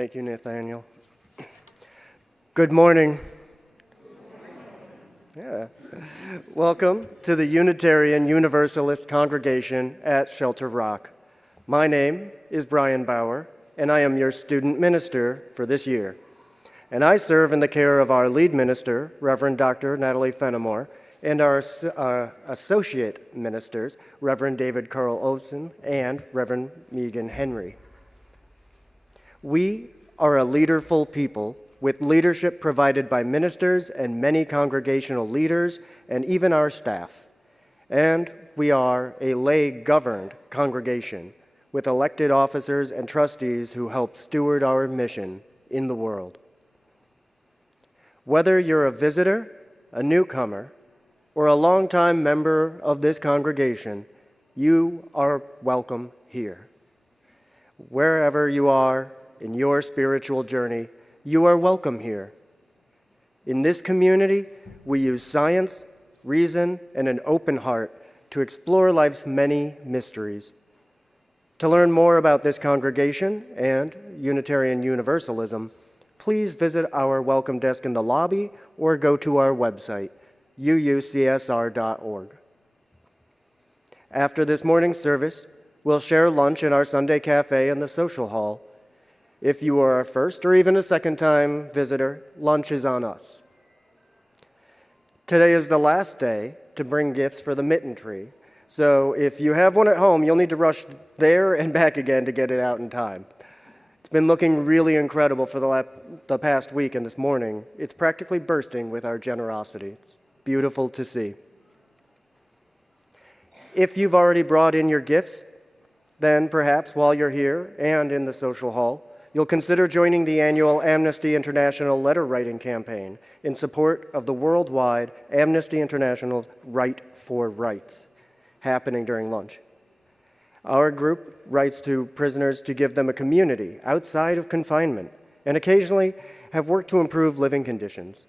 Thank you, Nathaniel. Good morning. Yeah. Welcome to the Unitarian Universalist congregation at Shelter Rock. My name is Bryan Bauer, and I am your student minister for this year. And I serve in the care of our lead minister, Reverend Dr. Natalie Fenimore, and our associate ministers, Reverend David Carl Olson and Reverend Megan Henry. We are a leaderful people with leadership provided by ministers and many congregational leaders and even our staff. And we are a lay-governed congregation with elected officers and trustees who help steward our mission in the world. Whether you're a visitor, a newcomer, or a longtime member of this congregation, you are welcome here. Wherever you are in your spiritual journey, you are welcome here. In this community, we use science, reason, and an open heart to explore life's many mysteries. To learn more about this congregation and Unitarian Universalism, please visit our welcome desk in the lobby or go to our website, UUCSR.org. After this morning's service, we'll share lunch in our Sunday cafe in the social hall. If you are a first or even a second-time visitor, lunch is on us. Today is the last day to bring gifts for the mitten tree, so if you have one at home, you'll need to rush there and back again to get it out in time. It's been looking really incredible for the past week, and this morning, it's practically bursting with our generosity. It's beautiful to see. If you've already brought in your gifts, then perhaps while you're here and in the social hall, you'll consider joining the annual Amnesty International letter writing campaign in support of the worldwide Amnesty International Right for Rights, happening during lunch. Our group writes to prisoners to give them a community outside of confinement and occasionally have worked to improve living conditions.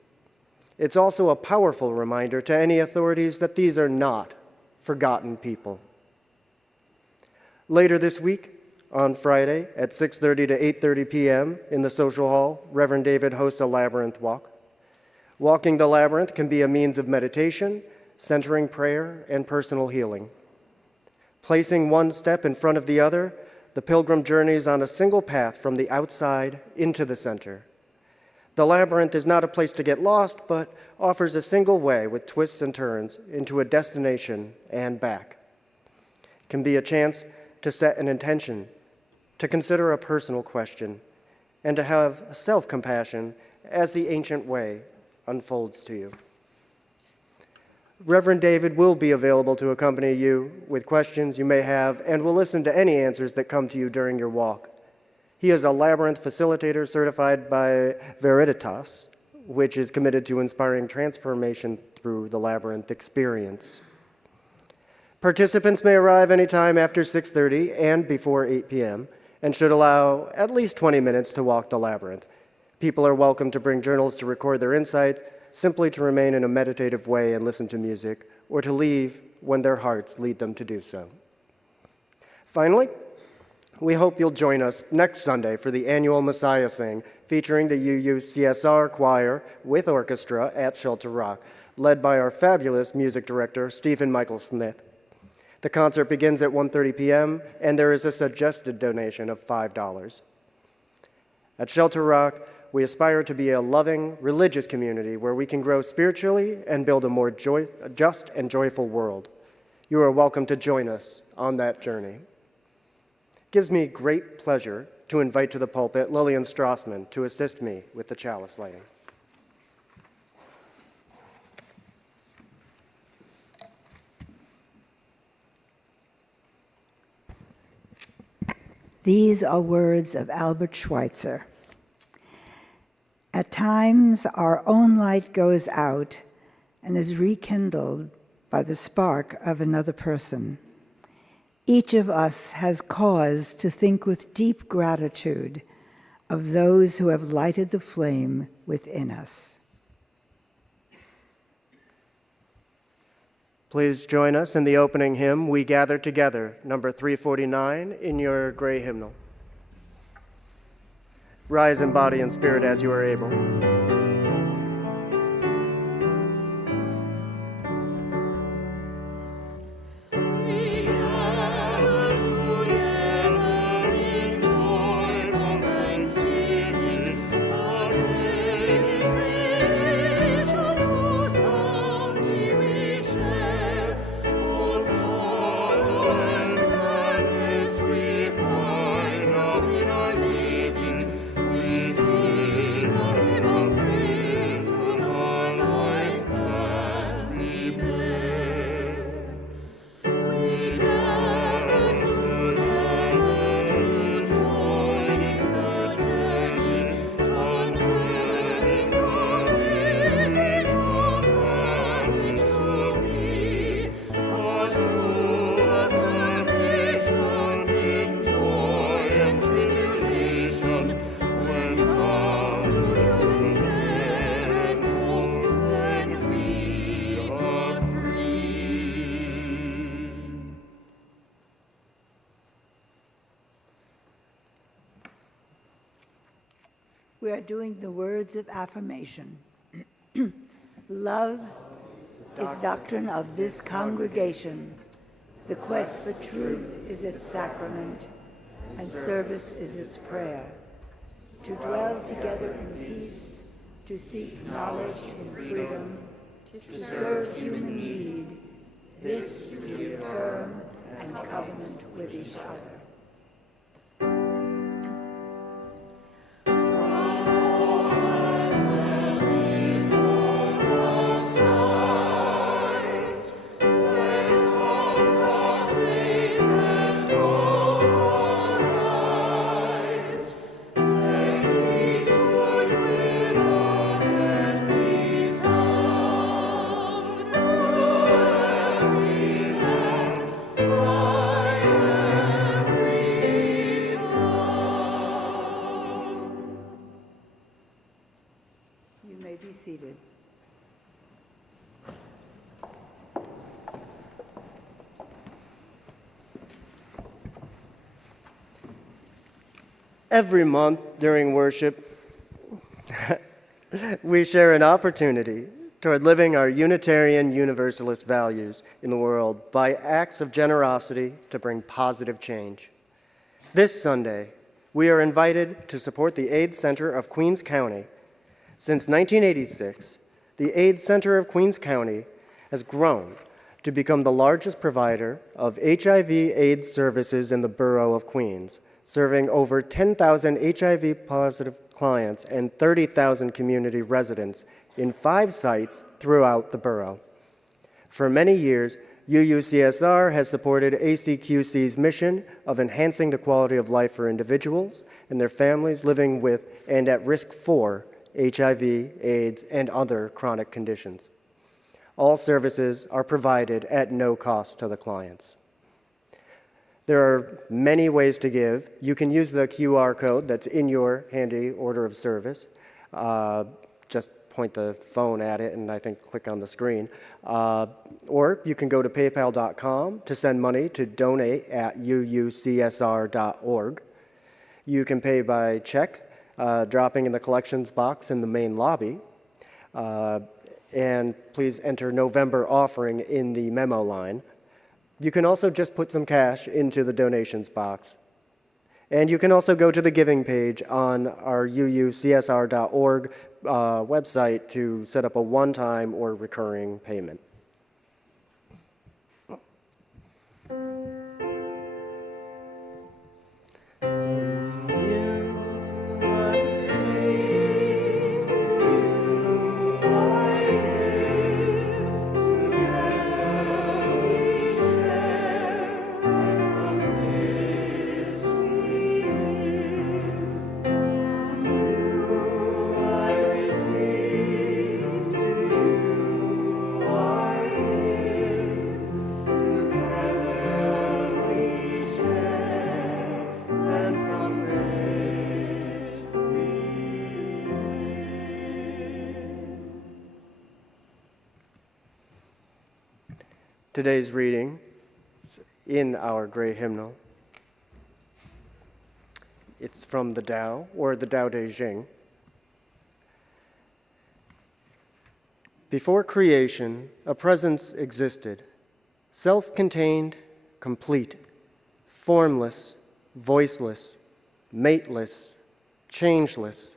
It's also a powerful reminder to any authorities that these are not forgotten people. Later this week, on Friday at 6:30 to 8:30 p.m. in the social hall, Reverend David hosts a labyrinth walk. Walking the labyrinth can be a means of meditation, centering prayer, and personal healing. Placing one step in front of the other, the pilgrim journeys on a single path from the outside into the center. The labyrinth is not a place to get lost, but offers a single way with twists and turns into a destination and back. It can be a chance to set an intention, to consider a personal question, and to have self-compassion as the ancient way unfolds to you. Reverend David will be available to accompany you with questions you may have and will listen to any answers that come to you during your walk. He is a labyrinth facilitator certified by Veriditas, which is committed to inspiring transformation through the labyrinth experience. Participants may arrive anytime after 6:30 and before 8 p.m., and should allow at least 20 minutes to walk the labyrinth. People are welcome to bring journals to record their insights, simply to remain in a meditative way and listen to music, or to leave when their hearts lead them to do so. Finally, we hope you'll join us next Sunday for the annual Messiah Sing, featuring the UUCSR choir with orchestra at Shelter Rock, led by our fabulous music director, Stephen Michael Smith. The concert begins at 1:30 p.m., and there is a suggested donation of $5. At Shelter Rock, we aspire to be a loving, religious community where we can grow spiritually and build a more just and joyful world. You are welcome to join us on that journey. It gives me great pleasure to invite to the pulpit Lillian Strassman to assist me with the chalice lighting. These are words of Albert Schweitzer. At times, our own light goes out and is rekindled by the spark of another person. Each of us has cause to think with deep gratitude of those who have lighted the flame within us. Please join us in the opening hymn, We Gather Together, number 349 in your gray hymnal. Rise in body and spirit as you are able. We are doing the words of affirmation. Love is doctrine of this congregation. The quest for truth is its sacrament, and service is its prayer. To dwell together in peace, to seek knowledge in freedom, to serve human need, this to be firm and covenant with each other. Seated. Every month during worship, we share an opportunity toward living our Unitarian Universalist values in the world by acts of generosity to bring positive change. This Sunday, we are invited to support the AIDS Center of Queens County. Since 1986, the AIDS Center of Queens County has grown to become the largest provider of HIV/AIDS services in the borough of Queens, serving over 10,000 HIV-positive clients and 30,000 community residents in 5 sites throughout the borough. For many years, UUCSR has supported ACQC's mission of enhancing the quality of life for individuals and their families living with and at risk for HIV, AIDS, and other chronic conditions. All services are provided at no cost to the clients. There are many ways to give. You can use the QR code that's in your handy order of service. Just point the phone at it and I think click on the screen. Or you can go to paypal.com to send money to donate@uucsr.org. You can pay by check, dropping in the collections box in the main lobby. And please enter November offering in the memo line. You can also just put some cash into the donations box. And you can also go to the giving page on our uucsr.org website to set up a one-time or recurring payment. Today's reading in our great hymnal It's from the Tao, or the Tao Te Ching. Before creation, a presence existed, self-contained, complete, formless, voiceless, mateless, changeless,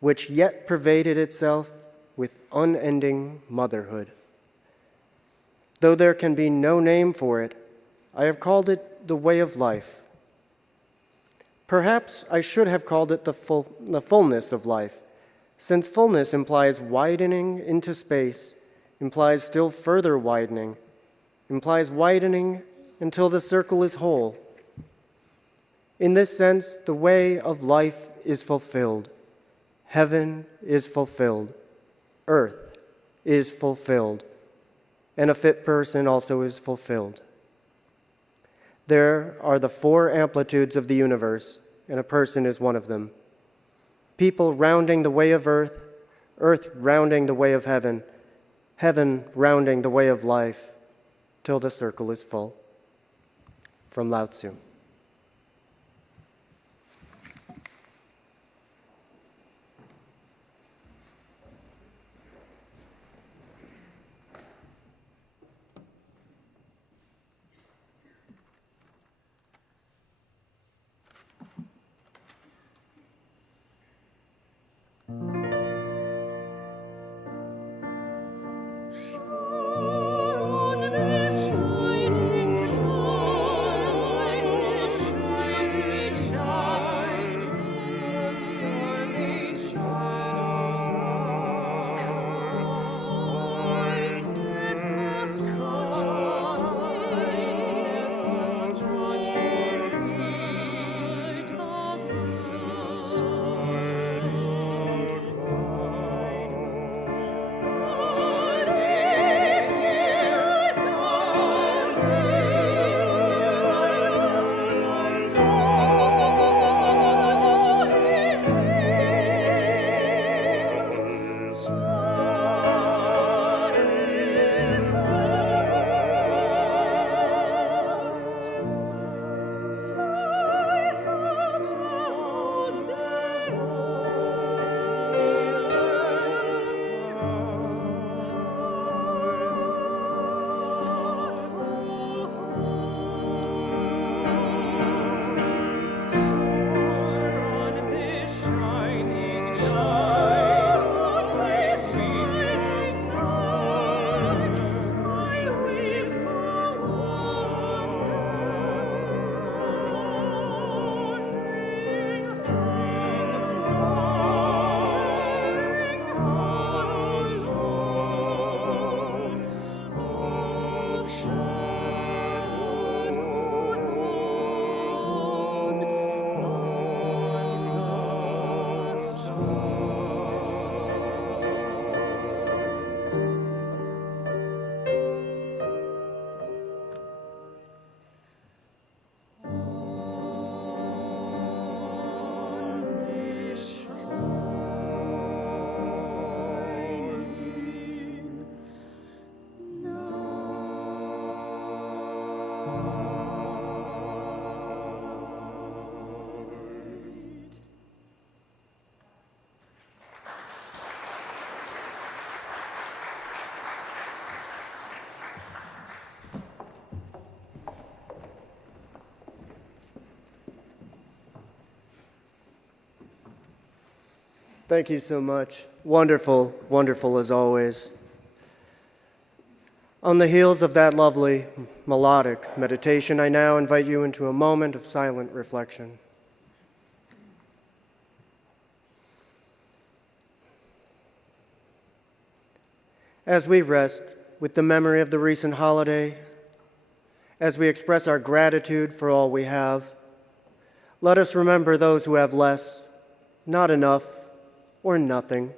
which yet pervaded itself with unending motherhood. Though there can be no name for it, I have called it the way of life. Perhaps I should have called it the fullness of life, since fullness implies widening into space, implies still further widening, implies widening until the circle is whole. In this sense, the way of life is fulfilled. Heaven is fulfilled. Earth is fulfilled. And a fit person also is fulfilled. There are the 4 amplitudes of the universe, and a person is one of them. People rounding the way of earth, earth rounding the way of heaven, heaven rounding the way of life, till the circle is full. From Lao Tzu. Thank you so much. Wonderful, wonderful as always. On the heels of that lovely melodic meditation, I now invite you into a moment of silent reflection. As we rest with the memory of the recent holiday, as we express our gratitude for all we have, let us remember those who have less, not enough, or nothing.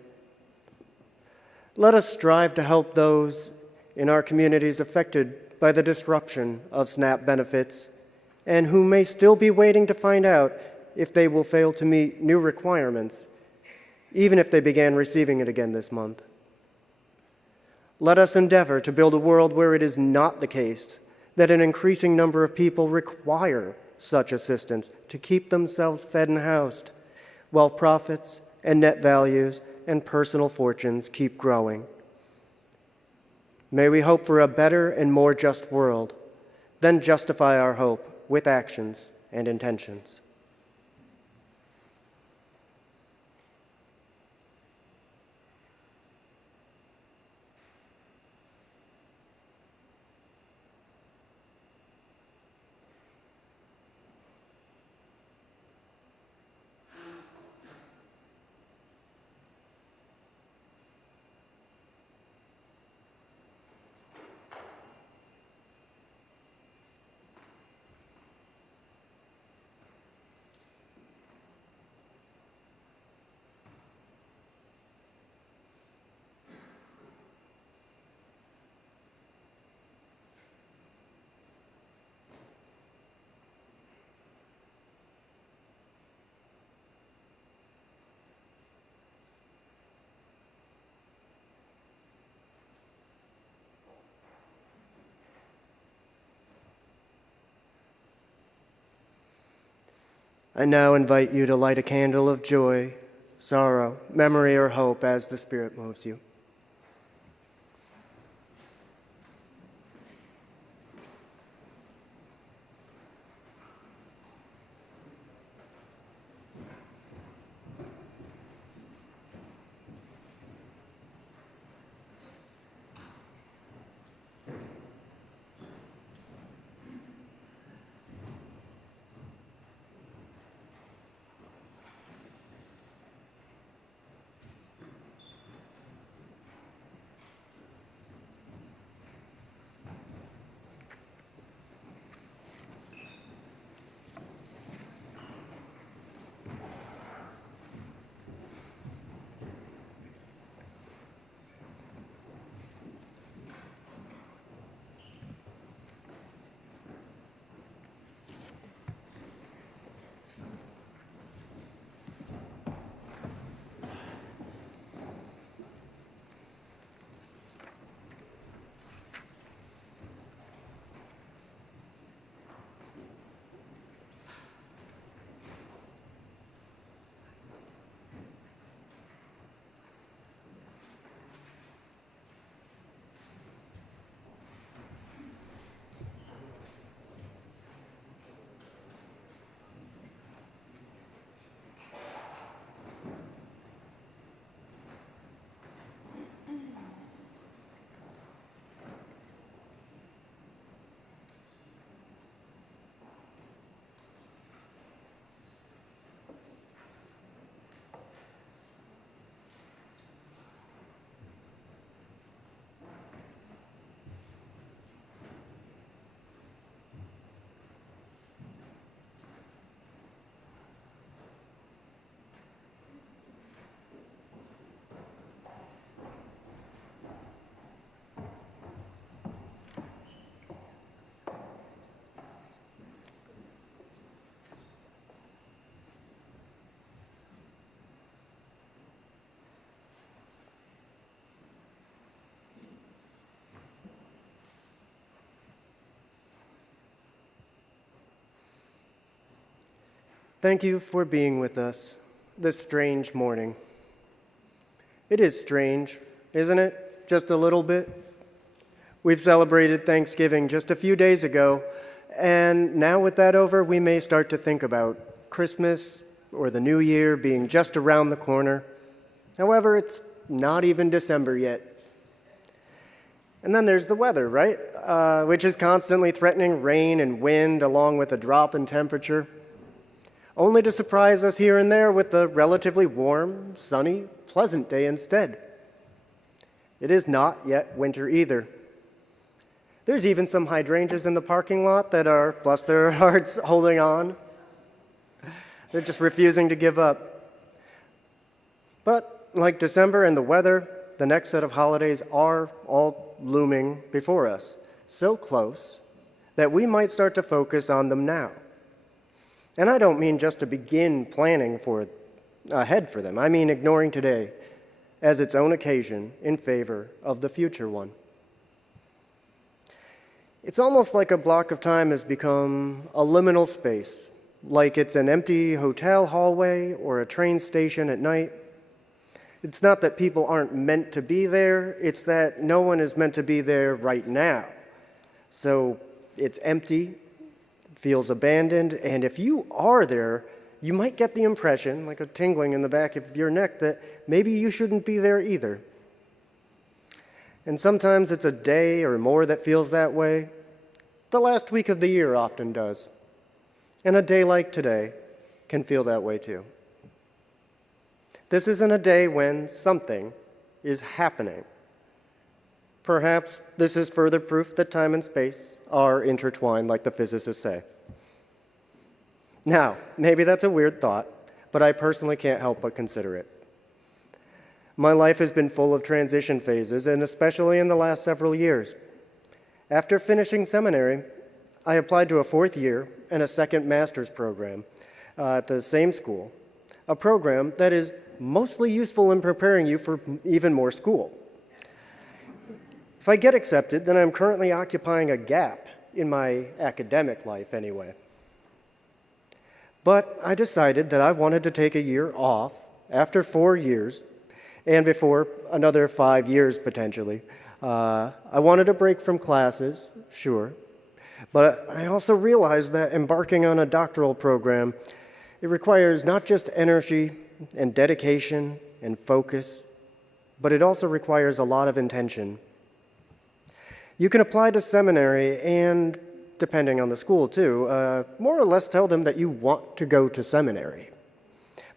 Let us strive to help those in our communities affected by the disruption of SNAP benefits and who may still be waiting to find out if they will fail to meet new requirements, even if they began receiving it again this month. Let us endeavor to build a world where it is not the case that an increasing number of people require such assistance to keep themselves fed and housed, while profits and net values and personal fortunes keep growing. May we hope for a better and more just world, then justify our hope with actions and intentions. I now invite you to light a candle of joy, sorrow, memory, or hope as the Spirit moves you. Thank you for being with us this strange morning. It is strange, isn't it? Just a little bit. We've celebrated Thanksgiving just a few days ago, and now with that over, we may start to think about Christmas or the New Year being just around the corner. However, it's not even December yet. And then there's the weather, right? Which is constantly threatening rain and wind along with a drop in temperature, only to surprise us here and there with a relatively warm, sunny, pleasant day instead. It is not yet winter either. There's even some hydrangeas in the parking lot that are, bless their hearts, holding on. They're just refusing to give up. But like December and the weather, the next set of holidays are all looming before us, so close that we might start to focus on them now. And I don't mean just to begin planning ahead for them. I mean ignoring today as its own occasion in favor of the future one. It's almost like a block of time has become a liminal space, like it's an empty hotel hallway or a train station at night. It's not that people aren't meant to be there, it's that no one is meant to be there right now. So it's empty, feels abandoned, and if you are there, you might get the impression, like a tingling in the back of your neck, that maybe you shouldn't be there either. And sometimes it's a day or more that feels that way. The last week of the year often does. And a day like today can feel that way too. This isn't a day when something is happening. Perhaps this is further proof that time and space are intertwined, like the physicists say. Now, maybe that's a weird thought, but I personally can't help but consider it. My life has been full of transition phases, and especially in the last several years. After finishing seminary, I applied to a fourth year and a second master's program at the same school, a program that is mostly useful in preparing you for even more school. If I get accepted, then I'm currently occupying a gap in my academic life anyway. But I decided that I wanted to take a year off after 4 years, and before another 5 years potentially. I wanted a break from classes, sure, but I also realized that embarking on a doctoral program, it requires not just energy and dedication and focus, but it also requires a lot of intention. You can apply to seminary and, depending on the school too, more or less tell them that you want to go to seminary.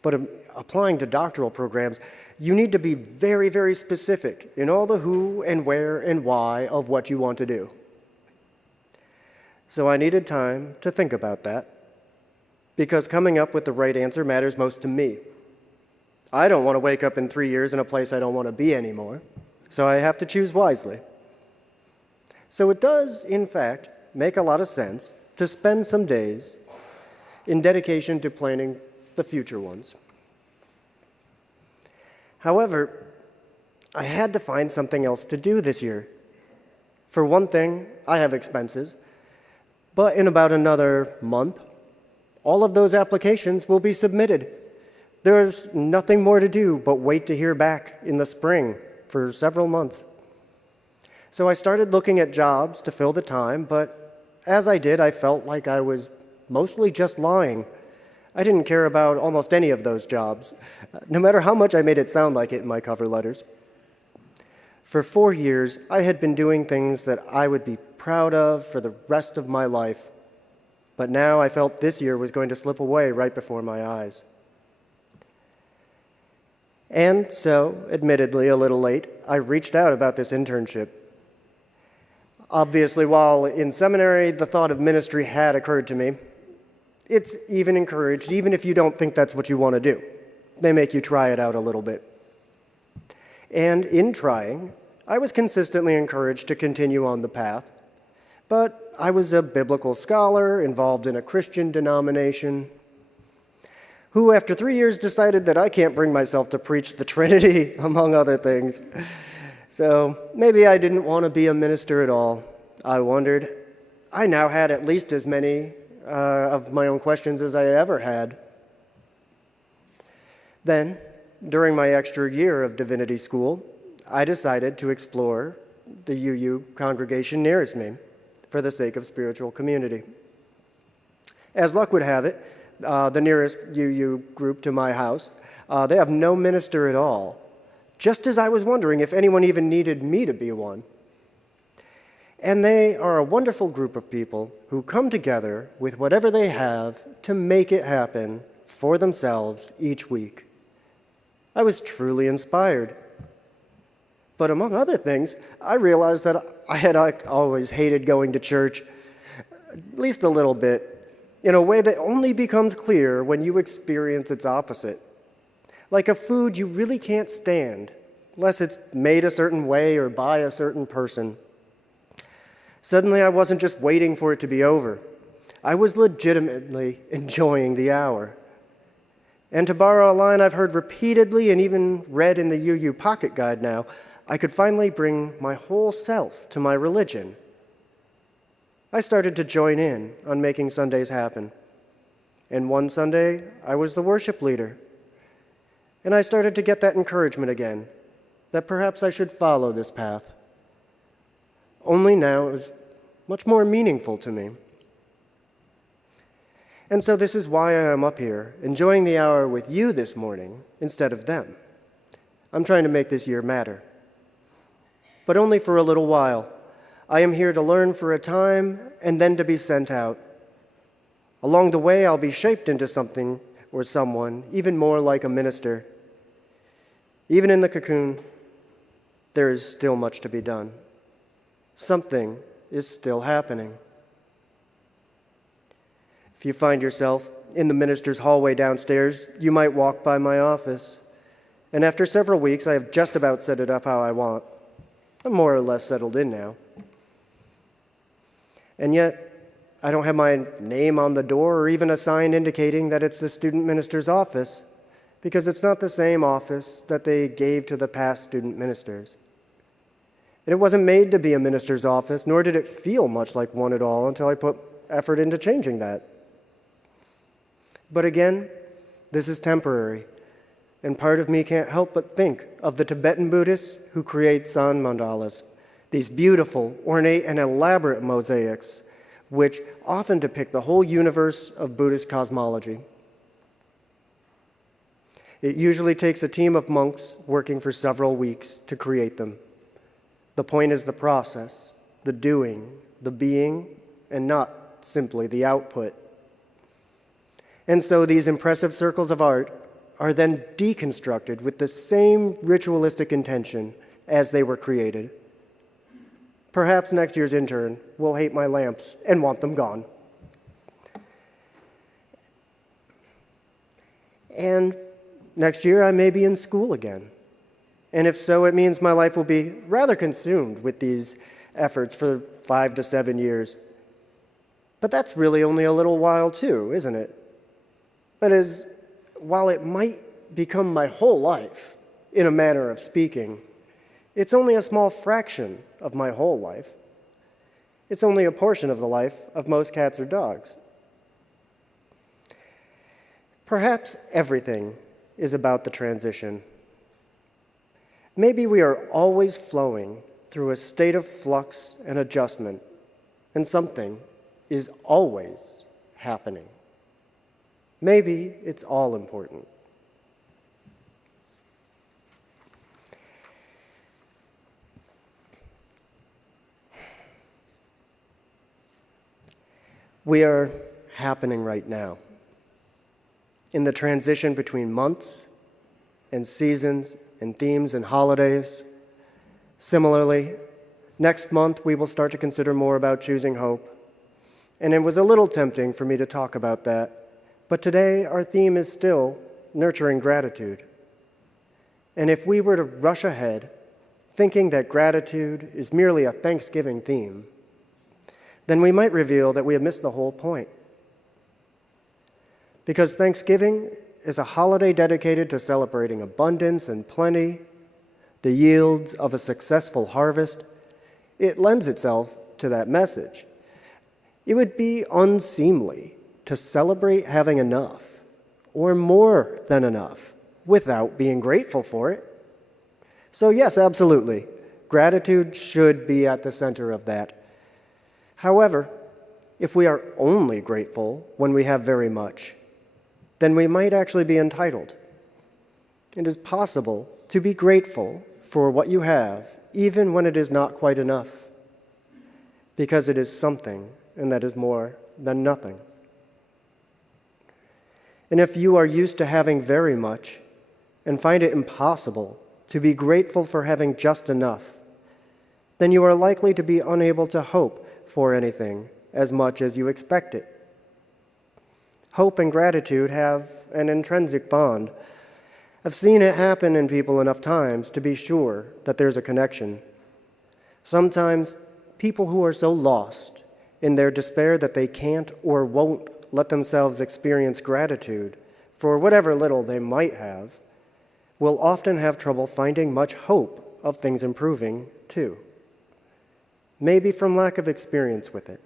But applying to doctoral programs, you need to be very, very specific in all the who and where and why of what you want to do. So I needed time to think about that, because coming up with the right answer matters most to me. I don't want to wake up in 3 years in a place I don't want to be anymore, so I have to choose wisely. So it does, in fact, make a lot of sense to spend some days in dedication to planning the future ones. However, I had to find something else to do this year. For one thing, I have expenses, but in about another month, all of those applications will be submitted. There's nothing more to do but wait to hear back in the spring for several months. So I started looking at jobs to fill the time, but as I did, I felt like I was mostly just lying. I didn't care about almost any of those jobs, no matter how much I made it sound like it in my cover letters. For 4 years, I had been doing things that I would be proud of for the rest of my life, but now I felt this year was going to slip away right before my eyes. And so, admittedly a little late, I reached out about this internship. Obviously, while in seminary, the thought of ministry had occurred to me. It's even encouraged, even if you don't think that's what you want to do. They make you try it out a little bit. And in trying, I was consistently encouraged to continue on the path. But I was a biblical scholar involved in a Christian denomination who, after 3 years, decided that I can't bring myself to preach the Trinity, among other things. So maybe I didn't want to be a minister at all. I wondered. I now had at least as many of my own questions as I ever had. Then, during my extra year of divinity school, I decided to explore the UU congregation nearest me for the sake of spiritual community. As luck would have it, the nearest UU group to my house, they have no minister at all, just as I was wondering if anyone even needed me to be one. And they are a wonderful group of people who come together with whatever they have to make it happen for themselves each week. I was truly inspired. But among other things, I realized that I had always hated going to church, at least a little bit, in a way that only becomes clear when you experience its opposite. Like a food you really can't stand, unless it's made a certain way or by a certain person. Suddenly, I wasn't just waiting for it to be over. I was legitimately enjoying the hour. And to borrow a line I've heard repeatedly and even read in the UU Pocket Guide now, I could finally bring my whole self to my religion. I started to join in on making Sundays happen. And one Sunday, I was the worship leader. And I started to get that encouragement again, that perhaps I should follow this path. Only now it was much more meaningful to me. And so this is why I am up here, enjoying the hour with you this morning instead of them. I'm trying to make this year matter. But only for a little while. I am here to learn for a time and then to be sent out. Along the way, I'll be shaped into something or someone even more like a minister. Even in the cocoon, there is still much to be done. Something is still happening. If you find yourself in the minister's hallway downstairs, you might walk by my office. And after several weeks, I have just about set it up how I want. I'm more or less settled in now. And yet, I don't have my name on the door or even a sign indicating that it's the student minister's office, because it's not the same office that they gave to the past student ministers. And it wasn't made to be a minister's office, nor did it feel much like one at all until I put effort into changing that. But again, this is temporary, and part of me can't help but think of the Tibetan Buddhists who create san mandalas, these beautiful, ornate, and elaborate mosaics, which often depict the whole universe of Buddhist cosmology. It usually takes a team of monks working for several weeks to create them. The point is the process, the doing, the being, and not simply the output. And so these impressive circles of art are then deconstructed with the same ritualistic intention as they were created. Perhaps next year's intern will hate my lamps and want them gone. And next year I may be in school again. And if so, it means my life will be rather consumed with these efforts for 5 to 7 years. But that's really only a little while too, isn't it? That is, while it might become my whole life, in a manner of speaking, it's only a small fraction of my whole life. It's only a portion of the life of most cats or dogs. Perhaps everything is about the transition. Maybe we are always flowing through a state of flux and adjustment, and something is always happening. Maybe it's all important. We are happening right now, in the transition between months and seasons and themes and holidays. Similarly, next month we will start to consider more about choosing hope. And it was a little tempting for me to talk about that, but today our theme is still nurturing gratitude. And if we were to rush ahead, thinking that gratitude is merely a Thanksgiving theme, then we might reveal that we have missed the whole point. Because Thanksgiving is a holiday dedicated to celebrating abundance and plenty, the yields of a successful harvest, it lends itself to that message. It would be unseemly to celebrate having enough, or more than enough, without being grateful for it. So yes, absolutely, gratitude should be at the center of that. However, if we are only grateful when we have very much, then we might actually be entitled. It is possible to be grateful for what you have, even when it is not quite enough, because it is something, and that is more than nothing. And if you are used to having very much and find it impossible to be grateful for having just enough, then you are likely to be unable to hope for anything as much as you expect it. Hope and gratitude have an intrinsic bond. I've seen it happen in people enough times to be sure that there's a connection. Sometimes people who are so lost in their despair that they can't or won't let themselves experience gratitude for whatever little they might have will often have trouble finding much hope of things improving too. Maybe from lack of experience with it.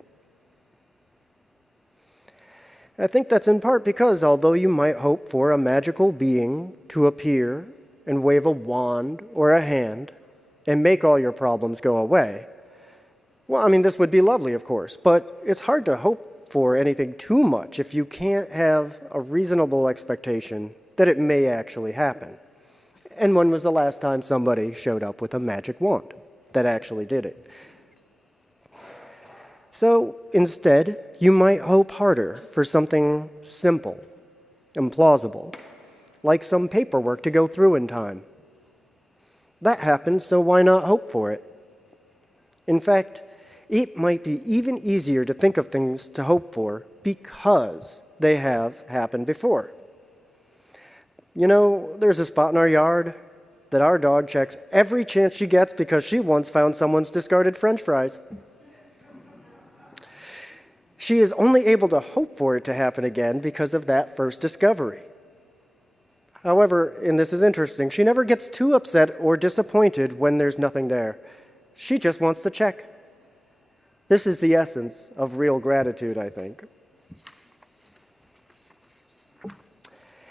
I think that's in part because although you might hope for a magical being to appear and wave a wand or a hand and make all your problems go away, well, I mean, this would be lovely, of course, but it's hard to hope for anything too much if you can't have a reasonable expectation that it may actually happen. And when was the last time somebody showed up with a magic wand that actually did it? So instead, you might hope harder for something simple and plausible, like some paperwork to go through in time. That happens, so why not hope for it? In fact, it might be even easier to think of things to hope for because they have happened before. You know, there's a spot in our yard that our dog checks every chance she gets because she once found someone's discarded French fries. She is only able to hope for it to happen again because of that first discovery. However, and this is interesting, she never gets too upset or disappointed when there's nothing there. She just wants to check. This is the essence of real gratitude, I think.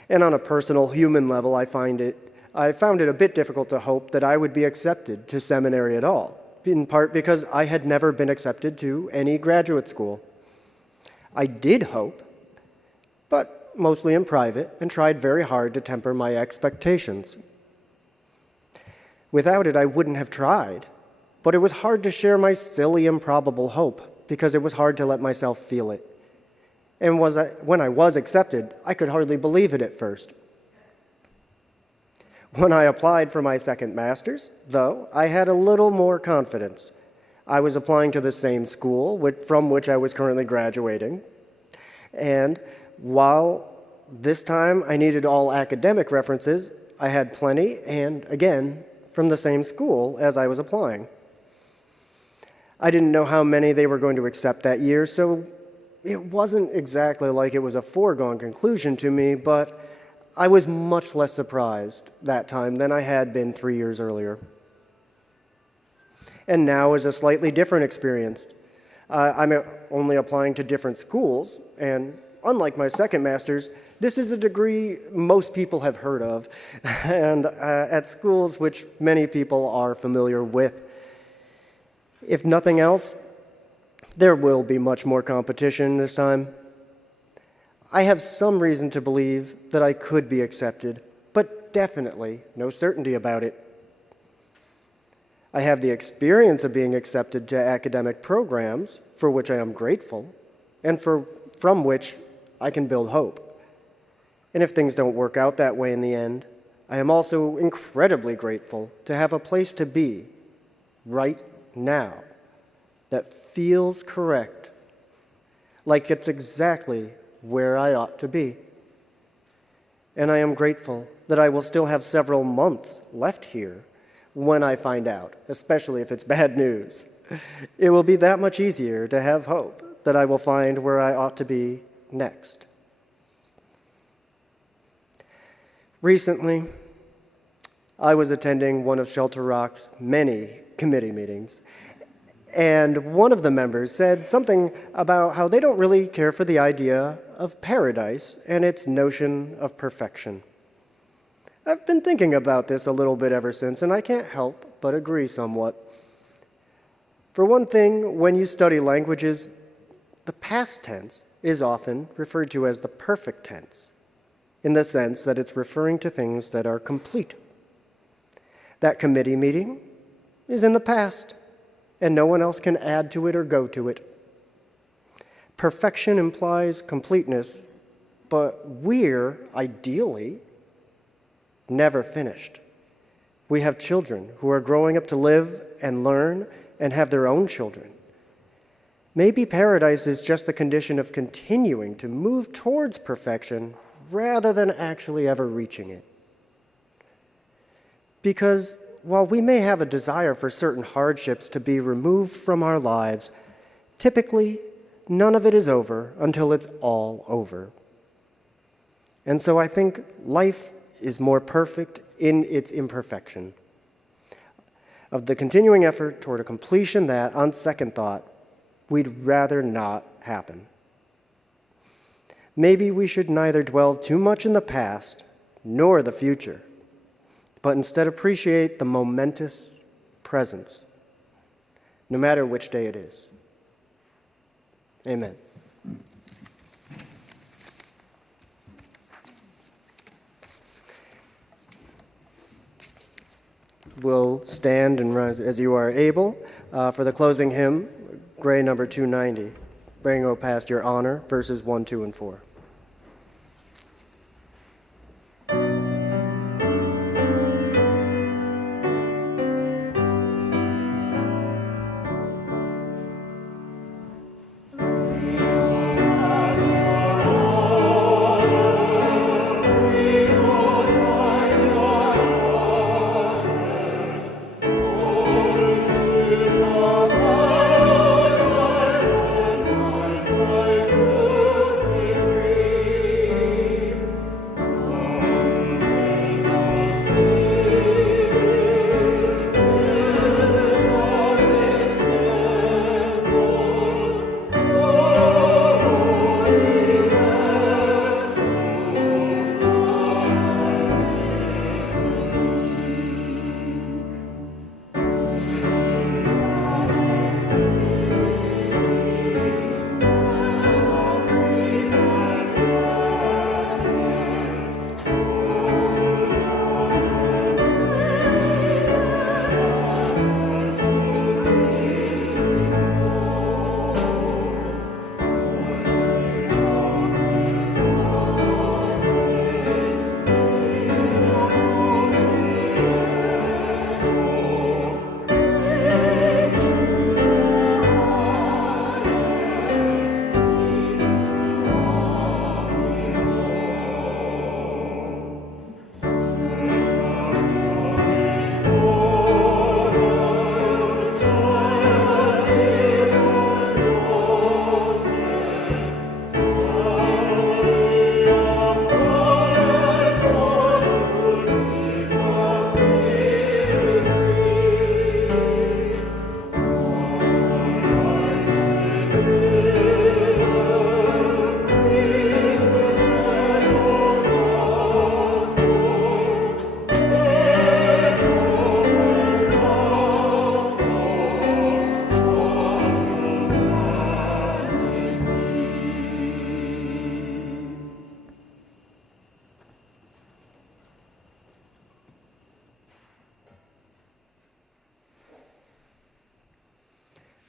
And on a personal human level, I found it a bit difficult to hope that I would be accepted to seminary at all, in part because I had never been accepted to any graduate school. I did hope, but mostly in private, and tried very hard to temper my expectations. Without it, I wouldn't have tried, but it was hard to share my silly, improbable hope because it was hard to let myself feel it. And when I was accepted, I could hardly believe it at first. When I applied for my second master's, though, I had a little more confidence. I was applying to the same school from which I was currently graduating. And while this time I needed all academic references, I had plenty, and again, from the same school as I was applying. I didn't know how many they were going to accept that year, so it wasn't exactly like it was a foregone conclusion to me, but I was much less surprised that time than I had been 3 years earlier. And now is a slightly different experience. I'm only applying to different schools, and unlike my second master's, this is a degree most people have heard of, and at schools which many people are familiar with. If nothing else, there will be much more competition this time. I have some reason to believe that I could be accepted, but definitely no certainty about it. I have the experience of being accepted to academic programs for which I am grateful and from which I can build hope. And if things don't work out that way in the end, I am also incredibly grateful to have a place to be right now that feels correct, like it's exactly where I ought to be. And I am grateful that I will still have several months left here when I find out, especially if it's bad news. It will be that much easier to have hope that I will find where I ought to be next. Recently, I was attending one of Shelter Rock's many committee meetings, and one of the members said something about how they don't really care for the idea of paradise and its notion of perfection. I've been thinking about this a little bit ever since, and I can't help but agree somewhat. For one thing, when you study languages, the past tense is often referred to as the perfect tense, in the sense that it's referring to things that are complete. That committee meeting is in the past, and no one else can add to it or go to it. Perfection implies completeness, but we're, ideally, never finished. We have children who are growing up to live and learn and have their own children. Maybe paradise is just the condition of continuing to move towards perfection rather than actually ever reaching it. Because while we may have a desire for certain hardships to be removed from our lives, typically none of it is over until it's all over. And so I think life is more perfect in its imperfection. Of the continuing effort toward a completion that, on second thought, we'd rather not happen. Maybe we should neither dwell too much in the past nor the future, but instead appreciate the momentous presence, no matter which day it is. Amen. We'll stand and rise as you are able for the closing hymn, Gray number 290, Bring, O Past, Your Honor, verses 1, 2, and 4.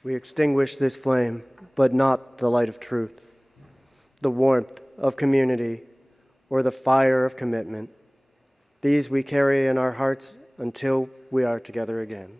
We extinguish this flame, but not the light of truth, the warmth of community, or the fire of commitment. These we carry in our hearts until we are together again.